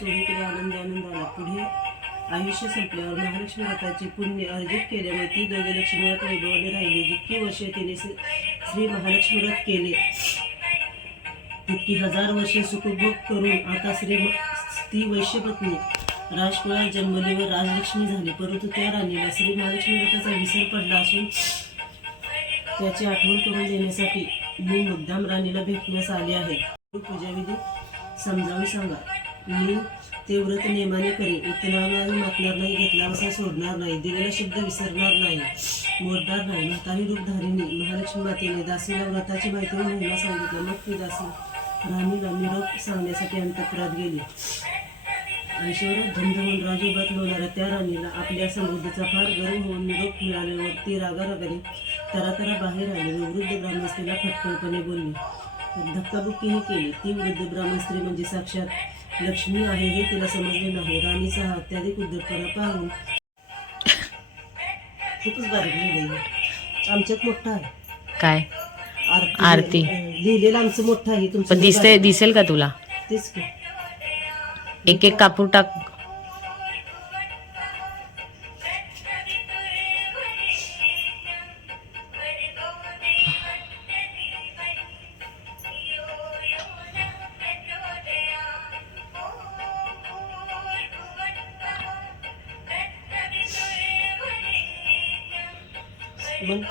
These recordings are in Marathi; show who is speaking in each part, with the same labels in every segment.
Speaker 1: चोरीकडे आनंद आनंद आला. पुढे आयुष्य संपल्यावर महालक्ष्मी व्रताचे पुण्य अर्जित केल्यामुळे ती दोघे लक्ष्मीव्रत वैभवाने राहिली. जितकी वर्षे तिने श्री महालक्ष्मी व्रत केले तितकी हजार वर्षे सुखभोग करून आता श्री ती वैश्यपत्नी राजकुळात जन्मली व राजलक्ष्मी झाली. परंतु त्या राणीला श्री महालक्ष्मी व्रताचा विसर पडला असून त्याची आठवण करून देण्यासाठी मी मुद्दाम राणीला भेटण्यास आले आहे. पूजाविधी समजावून सांगा. मी ते व्रत नेमाने करीन उतरणार नाही मातणार नाही घेतला असा सोडणार नाही दिलेला शब्द विसरणार नाही मोडणार नाही. म्हातारी रूपधारिणी महालक्ष्मी मातेने दासीला व्रताची माहिती व सांगितलं. मग ती दासी राणीला निरोप सांगण्यासाठी अंतपुरात गेली. ऐश्वर्यात धमधमून राज्यभात लोणाऱ्या त्या राणीला आपल्या समृद्धीचा फार गर्व होऊन निरोप मिळाल्यावर ती रागारागाने तरातरा बाहेर आली व वृद्ध ब्राह्मस्त्रीला फटकळपणे बोलली. धक्काबुक्कीही केली. ती वृद्ध ब्राह्मण म्हणजे साक्षात लक्ष्मी आहे हे तिला समजले नाही. राणीचा हा अत्याधिक उद्धटपणा पाहून खूपच बारीक लिहिलेलं आमच्यात मोठा आहे.
Speaker 2: काय? आरती.
Speaker 1: अं, लिहिलेलं आमचं मोठं आहे. तुमचं
Speaker 2: पण दिसते दिसेल का तुला?
Speaker 1: तेच की.
Speaker 2: एक एक कापूर टाक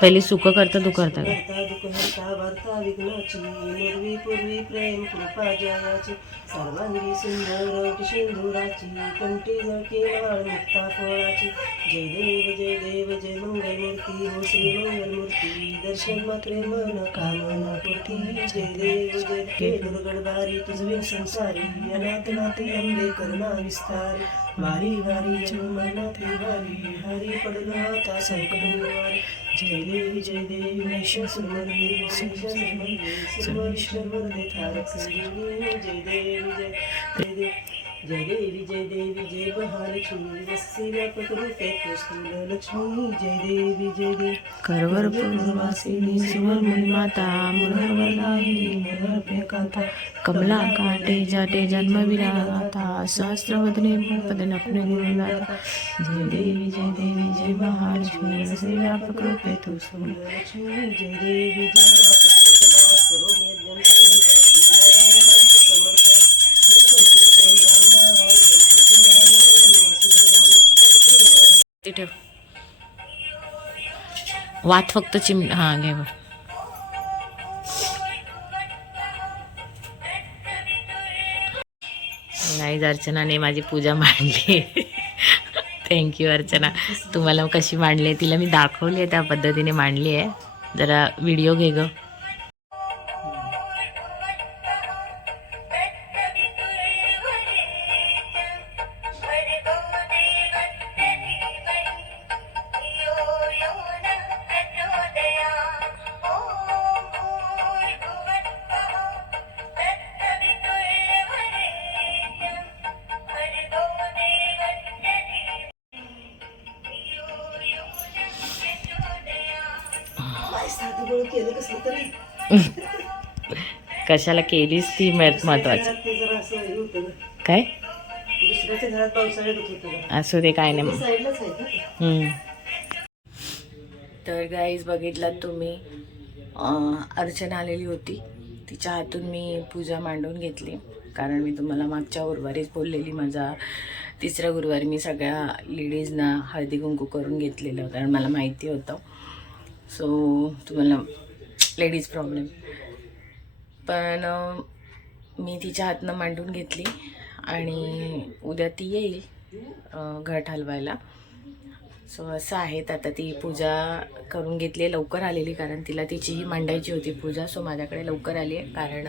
Speaker 1: कंठी सुख करता मुक्ता करता जय देव जय देव जय मंगलमूर्ती हो श्री मंगलमूर्ती दर्शन मात्रे मन कामना जय देव जय हे दुर्गड बारी संसारी अनाथ नाते अंबे करुणा विस्तारी वारी वारी जन्मनाथे वारी हरी पडलो आता संकट निवारी जय देवी जय देवी महिषासुरमर्दिनी महिषासुरमर्दिनी सर्वेश्वर वरदे तारक संजीवनी जय देवी जय जय देवी जय देवी जय देवी जय महालक्ष्मी वस्य व्यापक रूपे कृष्ण लक्ष्मी जय देवी जय देवी
Speaker 2: करवर पूर्ववासिनी सुवर्मुनी माता मुरहर वरदायिनी मुरहर प्रियकांता कमला काटे जाटे जन्म विराता सहस्रवदने पद नखने गुरुनाथा जय देवी जय देवी जय महालक्ष्मी। वसे व्यापक रूपे तू सोन।
Speaker 1: लक्ष्मी जय देवी जय आपलं सदा करो मे अद्यंत परंपरा नारायणांचे समर्पण श्रीसंकेतम रामनारायण कृष्णरामायण वासुदेवन श्रीराम
Speaker 2: ते ठेव वात फक्त चिम हा घे बर नाही अर्चनाने माझी पूजा मांडली. Thank you Archana. तुम्हाला कशी मांडली आहे तिला मी दाखवली आहे त्या पद्धतीने मांडली आहे. जरा व्हिडिओ घे गं. कशाला केलीस ती महत्वाची?
Speaker 1: हे.
Speaker 2: काय?
Speaker 1: दुसऱ्याच्या घरात पावसाळ्यात होत होतं ना.
Speaker 2: असू दे काय नाही. तर गाईज बघितलात तुम्ही अर्चना आलेली होती. तिच्या हातून मी पूजा मांडून घेतली. कारण मी तुम्हाला मागच्या गुरुवारीच बोललेली माझा तिसऱ्या गुरुवारी मी सगळ्या लेडीजना हळदी कुंकू करून घेतलेलं कारण मला माहिती होतं. सो तुम्हाला लेडीज प्रॉब्लेम पण मी तिच्या हातनं मांडून घेतली आणि उद्या ती येईल घट हलवायला. सो असं आहेत आता ती पूजा करून घेतली आहे. लवकर आलेली कारण तिला तिचीही मांडायची होती पूजा. सो माझ्याकडे लवकर आली आहे. कारण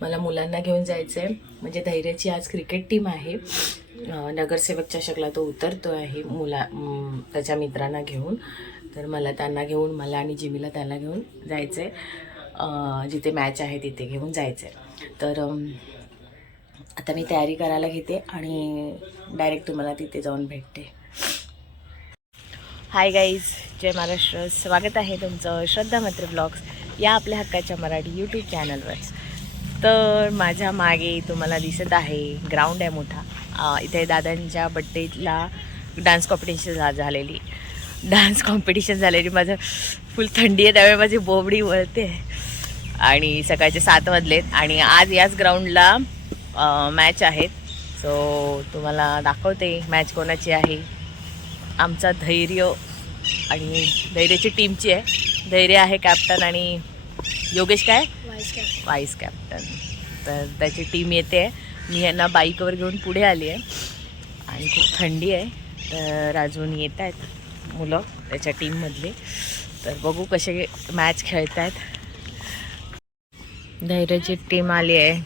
Speaker 2: मला मुलांना घेऊन जायचं आहे म्हणजे धैर्याची आज क्रिकेट टीम आहे. नगरसेवक चषकला तो उतरतो आहे मुला त्याच्या मित्रांना घेऊन. तर मला त्यांना घेऊन मला आणि जिमीला त्यांना घेऊन जायचं आहे जिथे मॅच आहे तिथे घेऊन जायचं आहे तर आता मी तयारी करायला घेते आणि डायरेक्ट तुम्हाला तिथे जाऊन भेटते. हाय गाईज जय महाराष्ट्र. स्वागत आहे तुमचं श्रद्धा मात्र ब्लॉग्स या आपल्या हक्काच्या मराठी यूट्यूब चॅनलवर तर माझ्या मागे तुम्हाला दिसत आहे ग्राउंड आहे मोठा. इथे दादांच्या बड्डेला डान्स कॉम्पिटिशन झालेली. डान्स कॉम्पिटिशन झालेली माझं फुल थंडी आहे त्यामुळे माझी बोबडी वळते. आणि सकाळचे सात वाजलेत. आणि आज याच ग्राउंडला मॅच आहेत. सो तुम्हाला दाखवते मॅच कोणाची आहे. आमचा धैर्य आणि धैर्याची टीमची आहे. धैर्य आहे कॅप्टन आणि योगेश काय? वाईस कॅप्टन तर त्याची टीम येते. मी यांना बाईकवर घेऊन पुढे आली आहे आणि खूप थंडी आहे. तर अजून येत आहेत मुलं त्याच्या टीममधले. तर बघू कसे मॅच खेळत आहेत धैर्याची टीम आली आहे.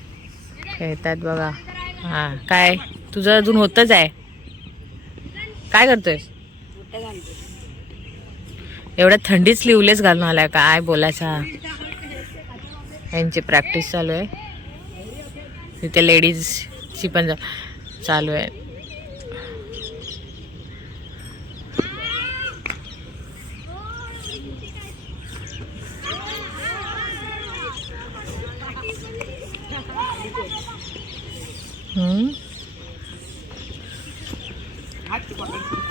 Speaker 2: खेळतात बघा. हां काय? तुझं अजून होतच आहे. काय करतोय एवढ्या थंडीच लिवलेच घालून आलाय काय बोलायचा? यांची प्रॅक्टिस चालू आहे. तिथे लेडीजची पण जा- चालू आहे.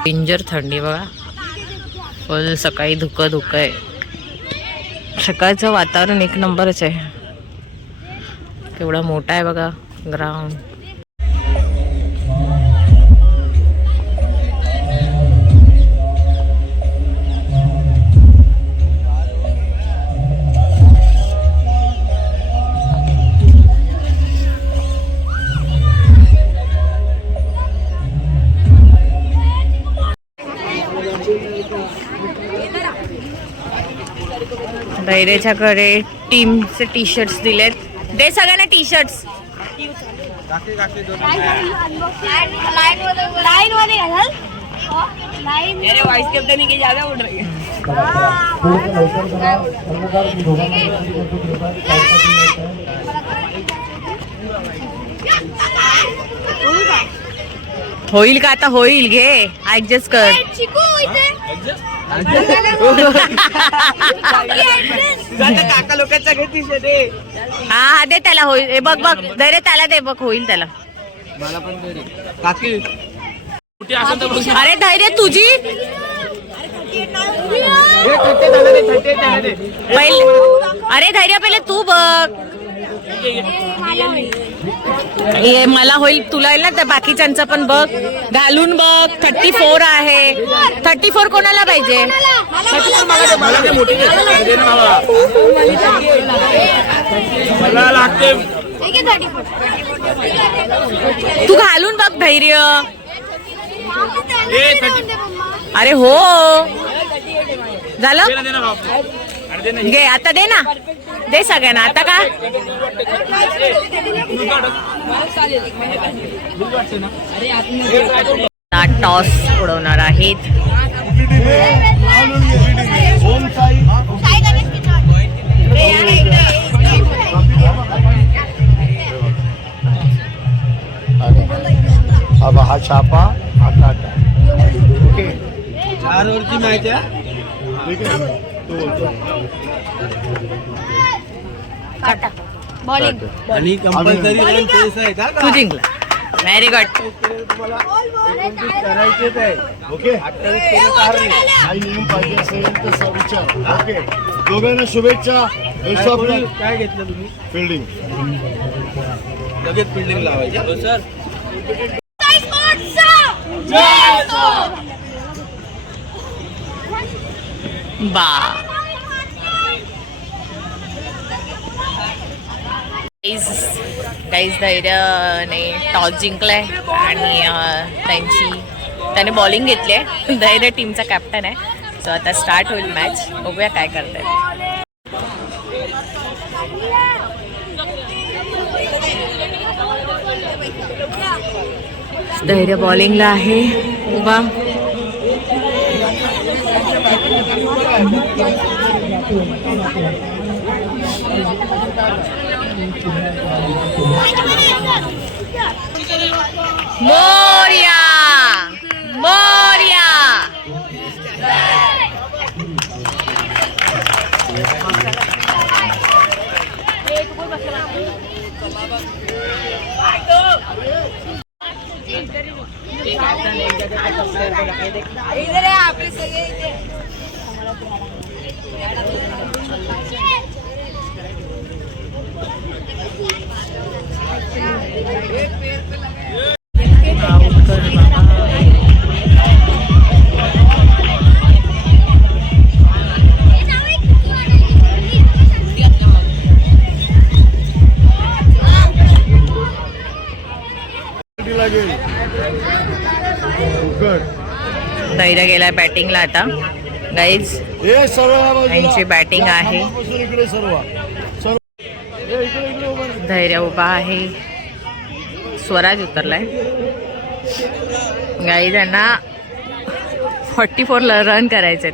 Speaker 2: डेंजर थंडी बघा. फुल सकाळी धुकं धुकं आहे सकाळचं वातावरण एक नंबरच आहे. केवढा मोठा आहे बघा ग्राउंड धैर्याच्याकडे टीमचे टी शर्ट्स दिलेत. दे सगळ्यांना टी शर्ट्स होईल का आता? होईल घे. ऍडजस्ट कर.
Speaker 1: काका लोकांचा घेतली दे.
Speaker 2: हा हा दे त्याला होईल. हे बघ बघ. धैर्य त्याला दे बघ होईल त्याला.
Speaker 1: मला पण दे काकी.
Speaker 2: अरे धैर्य तुझी. पहिले अरे धैर्य पहिले तू बघ. हे मला होईल तुला येईल ना त्या बाकीच्यांचं पण बघ. घालून बघ. थर्टी फोर आहे. थर्टी फोर कोणाला पाहिजे?
Speaker 1: ते
Speaker 2: घालून बघ धैर्य.
Speaker 1: ए, 30.
Speaker 2: अरे हो. झालं? घे आता दे ना. दे सगळ्यांना. आता का? टॉस उडवणार आहेत.
Speaker 3: अब हा छापा हा काटा. ओके
Speaker 1: चार मॅच आहे.
Speaker 4: बॉलिंग
Speaker 1: आणि कंपल्सरी रन चेस आहे का?
Speaker 2: तू जिंकला व्हेरी गुड
Speaker 3: तुम्हाला करायचेच आहे. ओके अठ्ठावीस केलं तर नाही. काही नियम पाहिजे असेल तर स- विचार. ओके दोघांना शुभेच्छा.
Speaker 1: काय घेतलं तुम्ही?
Speaker 3: फिल्डिंग
Speaker 1: लगेच फिल्डिंग लावायची. सर
Speaker 2: बा. गाईज धैर्यने टॉस जिंकलाय आणि त्यांची त्याने बॉलिंग घेतली आहे धैर्य टीमचा कॅप्टन आहे. सो आता स्टार्ट होईल मॅच बघूया काय करताय. धैर्य बॉलिंगला आहे. उभा. モー
Speaker 3: リア
Speaker 5: इधर आहे आपले सगळे गेलाय बॅटिंगला आता. गाईज. यांची
Speaker 3: या
Speaker 5: आहे. धैर्य उभा आहे. स्वराज उतरलाय. गाई त्यांना फॉर्टी फोर रन करायचे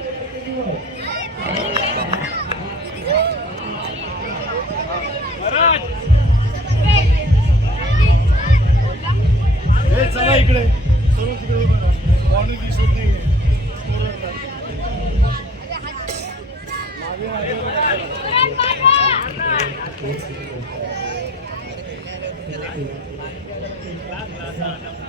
Speaker 3: चला इकडे.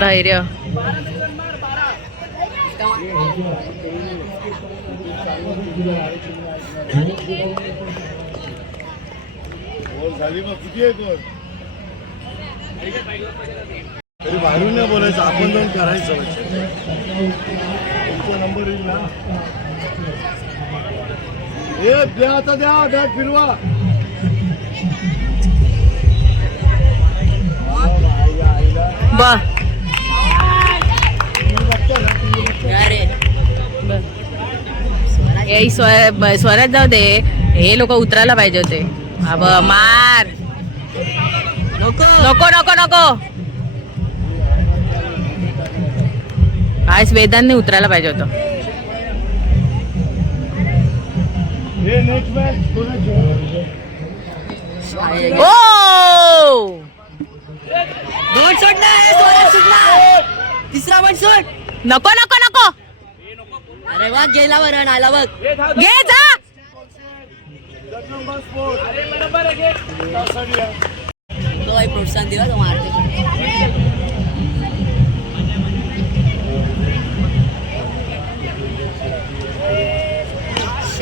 Speaker 5: धैर्य.
Speaker 3: झाली मग. किती आहे तरी बाहेरून नाही बोलायचं आपण जाऊन करायचं. तुमचा नंबर येईल ना? ए द्या आता द्या बॅट फिरवा.
Speaker 5: ब. ए स्वर स्वराज जाऊ दे. हे लोक उतरायला पाहिजे होते. अब मार. नको नको नको. काय वेदांनी उतरायला पाहिजे होतं. ओ!
Speaker 6: दोन तिसरा पण सोड
Speaker 5: नको नको नको.
Speaker 6: अरे वा गेला बरं आला बघ.
Speaker 5: घे जा.
Speaker 6: तो प्रोत्साहन दिला तो मारते.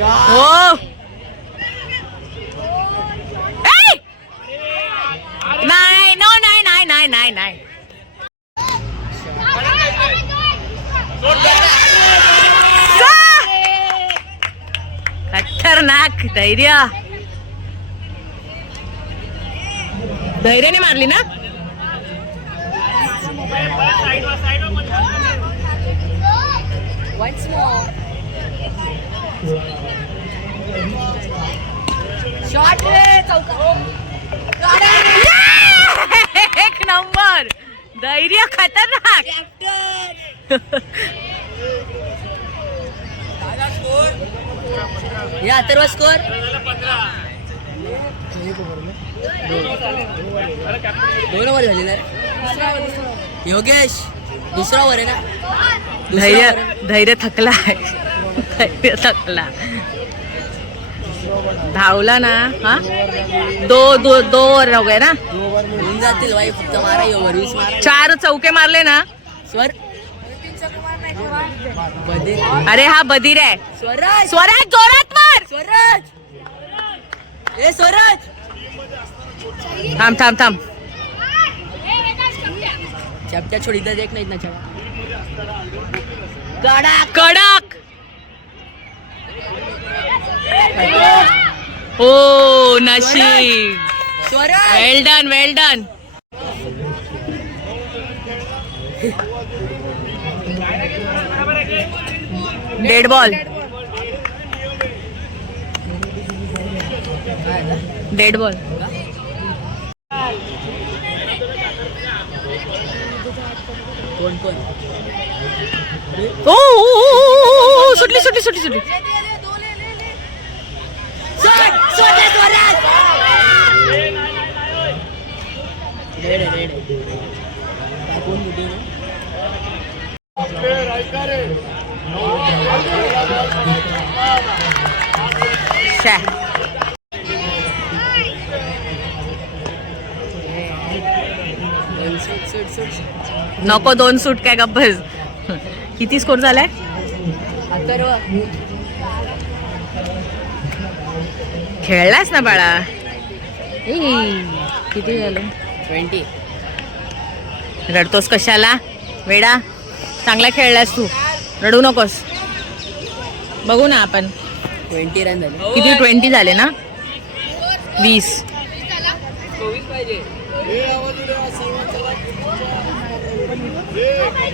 Speaker 5: हो. ए! नाही नो नाही नाही नाही नाही नाही जा! खतरनाक धैर्य. धैर्याने मारली ना?
Speaker 6: वन्स मोर शॉट रे चौका.
Speaker 5: एक नंबर. धैर्य खतरनाक.
Speaker 6: हे अथर्व स्कोर दोन ओव्हर झाले ना. योगेश दुसरा ओव्हर आहे ना?
Speaker 5: धैर्य. धैर्य थकला धैर्य थकला. धावला ना हा? दो दो दो ओव्हर हो गए ना?
Speaker 6: होऊन जातील भाई फक्त मारा ओव्हर वीस मारा.
Speaker 5: चार चौके मारले ना?
Speaker 6: स्वर.
Speaker 5: अरे हा बधीर आहे.
Speaker 6: स्वराज.
Speaker 5: स्वराज जोरात मार!
Speaker 6: स्वराज. ए स्वराज.
Speaker 5: थांब थांब थांब.
Speaker 6: चपट्या छोडी तर देख नाहीत ना छावा कडा
Speaker 5: कडक! ओ नशीब। Well done well done dead ball dead ball ओ, ओ, ओ, सुटली सुटली सुटली सुटली.
Speaker 6: रेड आहे रेड कुठे
Speaker 5: नको दोन सूट काय गप्पस किती स्कोर झालाय? खेळलास ना बाळा? किती झालं?
Speaker 6: ट्वेंटी.
Speaker 5: रडतोस कशाला? वेडा चांगला खेळलास तू. रडू नकोस. बघू ना आपण.
Speaker 6: ट्वेंटी रन झाले.
Speaker 5: किती? ट्वेंटी झाले ना? वीस.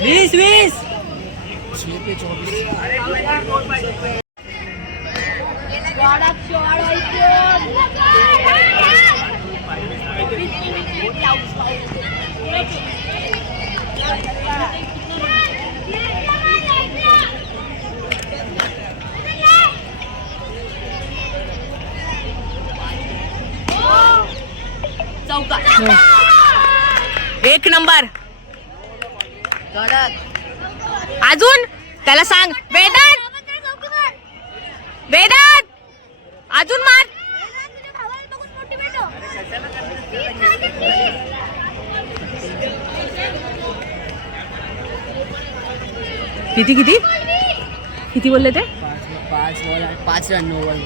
Speaker 6: वीस वीस.
Speaker 5: एक नंबर. अजून? त्याला सांग. वेदांत? वेदांत? अजून मार. किती किती? किती बोलले ते?
Speaker 6: पाच बॉल पाच रन नो बॉल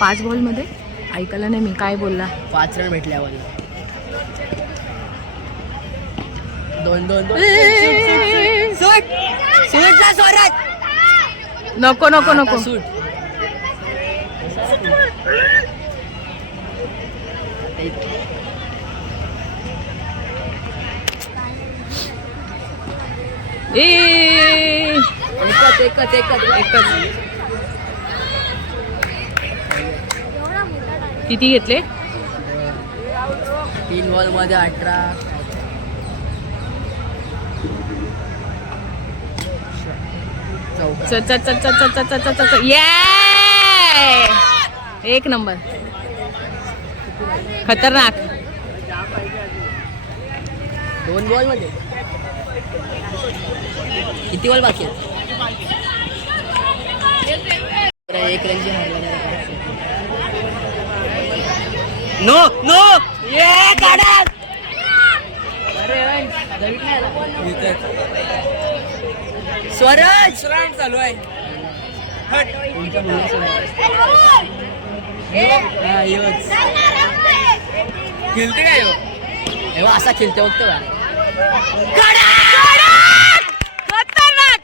Speaker 5: पाच बॉलमध्ये? ऐकलं नाही मी काय बोलला?
Speaker 6: पाच रन भेटले बॉल दोन दोन
Speaker 5: नको नको नको.
Speaker 6: सूट एकच एकच एकच एकच
Speaker 5: किती घेतले?
Speaker 6: तीन बॉलमध्ये अठरा.
Speaker 5: च एक नंबर. खतरनाक.
Speaker 6: दोन बॉलमध्ये. किती बॉल बाकी एक हारला नो नो! ये काढा स्वराज! चालू आहे. खेळते काय असा खेळते बघतो का
Speaker 5: खतरनाक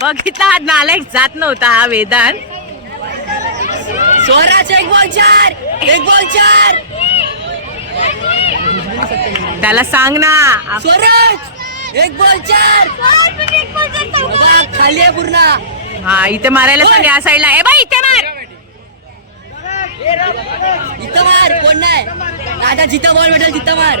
Speaker 5: बघितला नालायक जात नव्हता हा वेदांत.
Speaker 6: स्वराज एक बॉल चार एक बॉल चार.
Speaker 5: त्याला सांग ना.
Speaker 6: स्वराज एक बॉल चार. खाली आहे पूर्ण.
Speaker 5: हा इथे मारायला सांग या साईडला ए बाई इथे मार.
Speaker 6: इथं मार कोण नाही. आता जिथं बॉल भेटेल तिथं मार.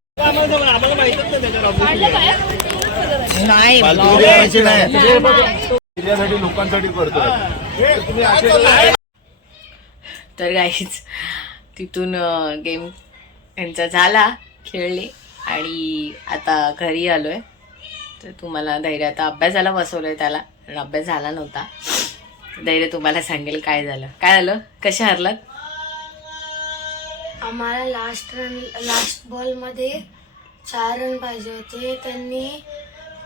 Speaker 5: नाही.
Speaker 3: लोकांसाठी करतोय
Speaker 5: तर गाईच तिथून गेम यांचा झाला खेळले आणि आता घरी आलोय. तर तुम्हाला धैर्य आता अभ्यासाला बसवलंय त्याला. अभ्यास झाला नव्हता. धैर्य तुम्हाला सांगेल काय झालं. काय झालं? कसे हरलात?
Speaker 7: आम्हाला लास्ट रन लास्ट बॉलमध्ये चार रन पाहिजे होते. त्यांनी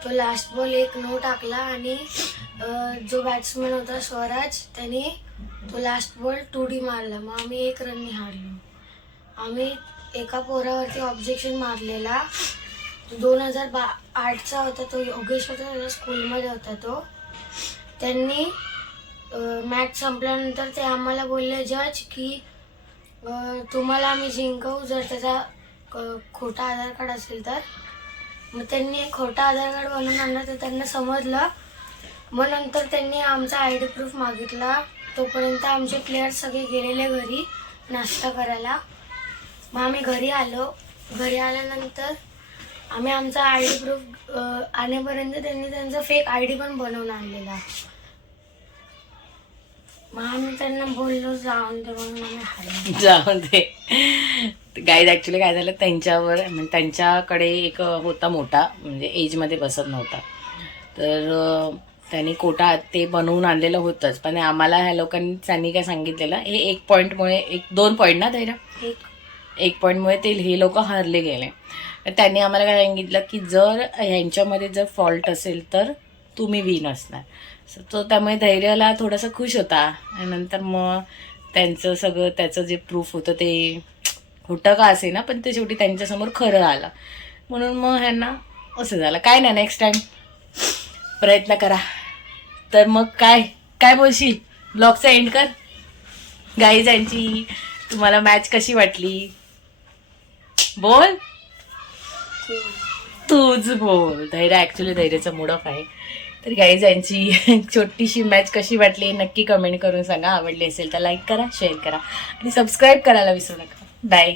Speaker 7: तो लास्ट बॉल एक नो टाकला आणि जो बॅट्समन होता स्वराज त्याने तो लास्ट बॉल टू डी मारला. मग आम्ही एक रननी हारलो. आम्ही एका पोरावरती ऑब्जेक्शन मारलेला. दोन हजार बा आठचा होता तो योगेश होता त्याच्या स्कूलमध्ये होता तो. त्यांनी मॅच संपल्यानंतर ते आम्हाला बोलले जज की तुम्हाला आम्ही जिंकवू जर त्याचा क- खोटा आधार कार्ड असेल तर. मग त्यांनी एक खोटा आधार कार्ड बनवून आणलं तर त्यांना समजलं. मग नंतर त्यांनी आमचा आय डी प्रूफ मागितला. तोपर्यंत आमचे प्लेयर सगळे गेलेले घरी नाश्ता करायला. मग आम्ही घरी आलो. घरी आल्यानंतर आम्ही आमचा आय डी प्रूफ आणेपर्यंत त्यांनी त्यांचा फेक आय डी पण बनवून आणलेला. मग आम्ही त्यांना बोललो जाऊन हारलो
Speaker 2: जाऊन दे. गाईज ॲक्च्युली काय झालं त्यांच्यावर म्हणजे त्यांच्याकडे एक होता मोठा म्हणजे एजमध्ये बसत नव्हता. तर अं, त्यांनी कोटा ते बनवून आणलेलं होतंच. पण आम्हाला ह्या लोकांनी त्यांनी काय सांगितलेलं हे एक पॉईंटमुळे एक दोन पॉईंट ना धैर्य
Speaker 7: एक.
Speaker 2: एक पॉईंटमुळे ते हे लोक हारले गेले. तर त्यांनी आम्हाला काय सांगितलं की जर ह्यांच्यामध्ये जर फॉल्ट असेल तर तुम्ही विन असणार. तो त्यामुळे धैर्याला थोडासा खुश होता. आणि नंतर मग त्यांचं सगळं त्याचं जे प्रूफ होतं ते खोटं का असे ना? पण ते शेवटी त्यांच्यासमोर खरं आलं. म्हणून मग ह्यांना असं झालं. काय नाही नेक्स्ट टाइम प्रयत्न करा. तर मग काय? काय बोलशील? ब्लॉगचा एंड कर. गाईज यांची तुम्हाला मॅच कशी वाटली? बोल. तूच बोल. धैर्य ॲक्च्युली धैर्याचा मूड ऑफ आहे. तर गाईज यांची छोटीशी मॅच कशी वाटली नक्की कमेंट करून सांगा. आवडली असेल तर लाईक करा शेअर करा आणि सबस्क्राईब करायला विसरू नका. बाय